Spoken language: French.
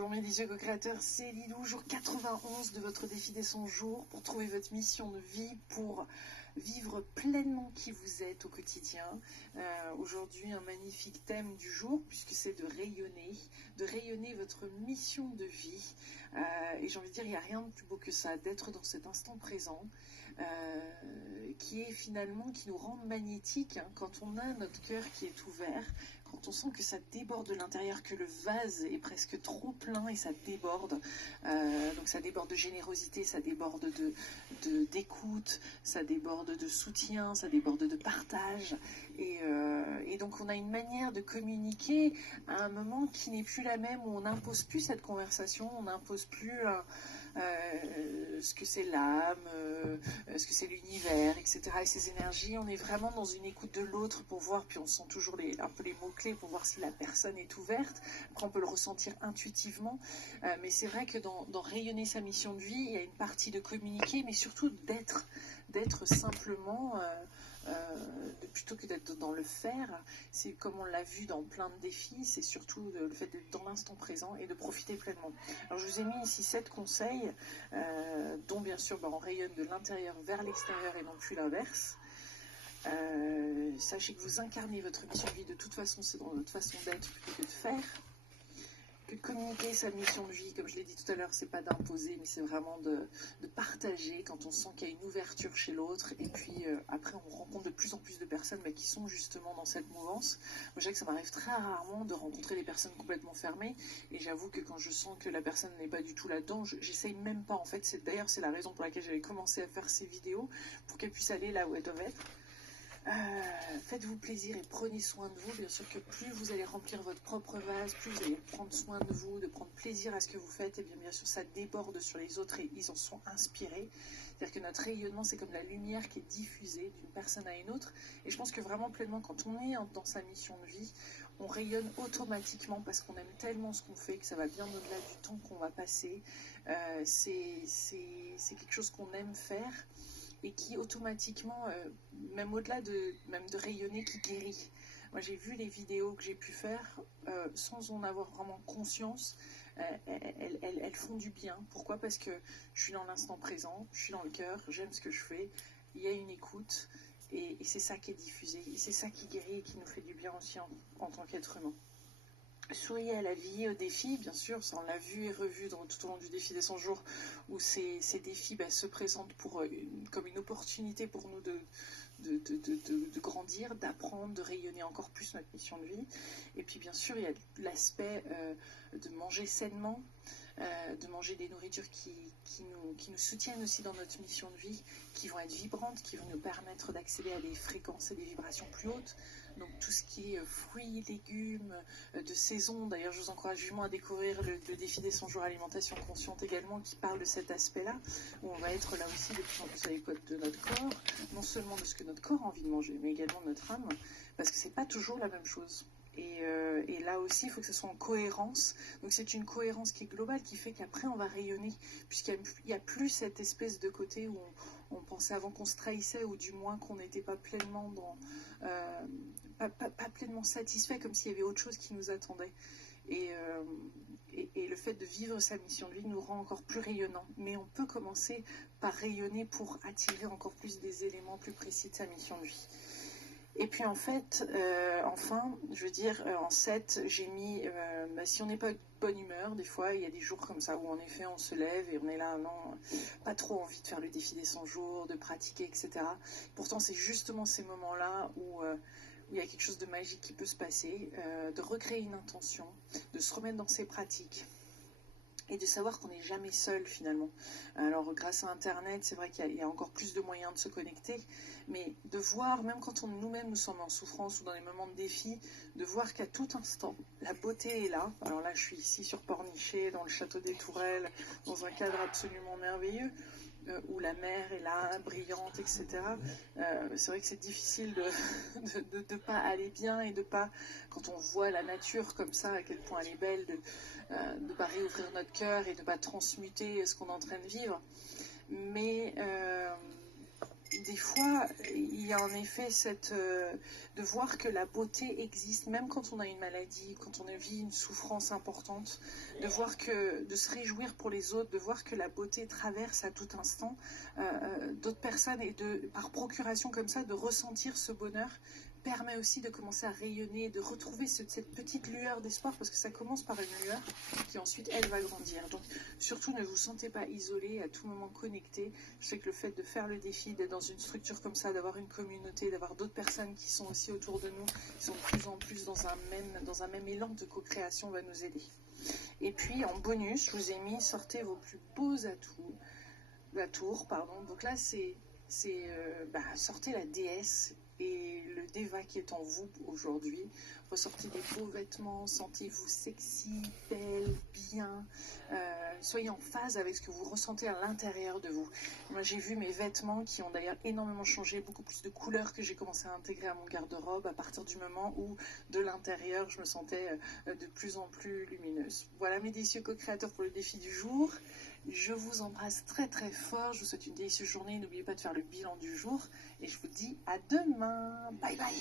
Bonjour mes dieux co-créateurs, c'est Lilou, jour 91 de votre défi des 100 jours pour trouver votre mission de vie, pour vivre pleinement qui vous êtes au quotidien. Aujourd'hui, un magnifique thème du jour puisque c'est de rayonner votre mission de vie. Et j'ai envie de dire, il n'y a rien de plus beau que ça, d'être dans cet instant présent. Qui est finalement, qui nous rend magnétique, hein, quand on a notre cœur qui est ouvert, quand on sent que ça déborde de l'intérieur, que le vase est presque trop plein et ça déborde, donc ça déborde de générosité, ça déborde d'écoute, ça déborde de soutien, ça déborde de partage, et donc on a une manière de communiquer à un moment qui n'est plus la même, où on n'impose plus cette conversation, on n'impose plus ce que c'est l'âme, ce que c'est l'univers, etc. Et ces énergies, on est vraiment dans une écoute de l'autre pour voir, puis on sent toujours un peu les mots-clés pour voir si la personne est ouverte. Après, on peut le ressentir intuitivement, mais c'est vrai que dans rayonner sa mission de vie, il y a une partie de communiquer, mais surtout d'être simplement... plutôt que d'être dans le faire, c'est comme on l'a vu dans plein de défis, c'est surtout le fait d'être dans l'instant présent et de profiter pleinement. Alors je vous ai mis ici 7 conseils, dont bien sûr on rayonne de l'intérieur vers l'extérieur et non plus l'inverse. Sachez que vous incarnez votre mission de vie, de toute façon c'est dans votre façon d'être plutôt que de faire. Que communiquer sa mission de vie, comme je l'ai dit tout à l'heure, c'est pas d'imposer, mais c'est vraiment de partager quand on sent qu'il y a une ouverture chez l'autre. Et puis après, on rencontre de plus en plus de personnes qui sont justement dans cette mouvance. Moi, je sais que ça m'arrive très rarement de rencontrer des personnes complètement fermées. Et j'avoue que quand je sens que la personne n'est pas du tout là-dedans, j'essaye même pas. En fait, d'ailleurs, c'est la raison pour laquelle j'avais commencé à faire ces vidéos, pour qu'elles puissent aller là où elles doivent être. Faites-vous plaisir et prenez soin de vous. Bien sûr que plus vous allez remplir votre propre vase, plus vous allez prendre soin de vous, de prendre plaisir à ce que vous faites, et bien sûr ça déborde sur les autres et ils en sont inspirés. C'est-à-dire que notre rayonnement, c'est comme la lumière qui est diffusée d'une personne à une autre. Et je pense que vraiment pleinement, quand on est dans sa mission de vie, on rayonne automatiquement parce qu'on aime tellement ce qu'on fait que ça va bien au-delà du temps qu'on va passer. C'est quelque chose qu'on aime faire, et qui automatiquement, même au-delà de rayonner, qui guérit. Moi j'ai vu les vidéos que j'ai pu faire sans en avoir vraiment conscience, elles font du bien. Pourquoi? Parce que je suis dans l'instant présent, je suis dans le cœur, j'aime ce que je fais, il y a une écoute, et c'est ça qui est diffusé, et c'est ça qui guérit et qui nous fait du bien aussi en tant qu'être humain. Souriez à la vie, aux défis, bien sûr, ça on l'a vu et revu tout au long du défi des 100 jours, où ces défis se présentent comme une opportunité pour nous de grandir, d'apprendre, de rayonner encore plus notre mission de vie. Et puis bien sûr, il y a l'aspect de manger sainement, de manger des nourritures qui nous soutiennent aussi dans notre mission de vie, qui vont être vibrantes, qui vont nous permettre d'accéder à des fréquences et des vibrations plus hautes. Donc tout ce qui est fruits, légumes, de saison. D'ailleurs, je vous encourage vivement à découvrir le défi des 100 jours alimentation consciente également, qui parle de cet aspect-là, où on va être là aussi de plus en plus à l'écoute de notre corps, non seulement de ce que notre corps a envie de manger, mais également de notre âme, parce que c'est pas toujours la même chose. Et là aussi, il faut que ce soit en cohérence. Donc c'est une cohérence qui est globale, qui fait qu'après on va rayonner, puisqu'il n'y a plus cette espèce de côté où on pensait avant qu'on se trahissait, ou du moins qu'on n'était pas pleinement pas pleinement satisfait, comme s'il y avait autre chose qui nous attendait. Et le fait de vivre sa mission de vie nous rend encore plus rayonnants. Mais on peut commencer par rayonner pour attirer encore plus des éléments plus précis de sa mission de vie. Et puis en fait, enfin, je veux dire, en 7, j'ai mis, si on n'est pas de bonne humeur, des fois, il y a des jours comme ça où en effet on se lève et on est là, non, pas trop envie de faire le défi des 100 jours, de pratiquer, etc. Pourtant, c'est justement ces moments-là où il y a quelque chose de magique qui peut se passer, de recréer une intention, de se remettre dans ses pratiques, et de savoir qu'on n'est jamais seul finalement. Alors grâce à Internet, c'est vrai qu'il y a encore plus de moyens de se connecter, mais de voir, même quand nous-mêmes nous sommes en souffrance ou dans les moments de défi, de voir qu'à tout instant, la beauté est là. Alors là, je suis ici sur Pornichet, dans le château des Tourelles, dans un cadre absolument merveilleux, où la mer est là, brillante, etc. C'est vrai que c'est difficile de pas aller bien, et de pas, quand on voit la nature comme ça, à quel point elle est belle, de pas réouvrir notre cœur et de pas transmuter ce qu'on est en train de vivre. Mais des fois, il y a en effet de voir que la beauté existe, même quand on a une maladie, quand on vit une souffrance importante, de se réjouir pour les autres, de voir que la beauté traverse à tout instant d'autres personnes et par procuration comme ça, de ressentir ce bonheur permet aussi de commencer à rayonner, de retrouver cette petite lueur d'espoir, parce que ça commence par une lueur qui ensuite, elle, va grandir. Donc, surtout, ne vous sentez pas isolé, à tout moment connecté. Je sais que le fait de faire le défi, d'être dans une structure comme ça, d'avoir une communauté, d'avoir d'autres personnes qui sont aussi autour de nous, qui sont de plus en plus dans un même élan de co-création, va nous aider. Et puis, en bonus, je vous ai mis, sortez vos plus beaux atours, pardon. Donc là, sortez la déesse et le Deva qui est en vous aujourd'hui. Ressortez des beaux vêtements, sentez-vous sexy, belle, bien. Soyez en phase avec ce que vous ressentez à l'intérieur de vous. Moi, j'ai vu mes vêtements qui ont d'ailleurs énormément changé, beaucoup plus de couleurs que j'ai commencé à intégrer à mon garde-robe à partir du moment où, de l'intérieur, je me sentais de plus en plus lumineuse. Voilà mes délicieux co-créateurs pour le défi du jour. Je vous embrasse très très fort, je vous souhaite une délicieuse journée, n'oubliez pas de faire le bilan du jour et je vous dis à demain, bye bye.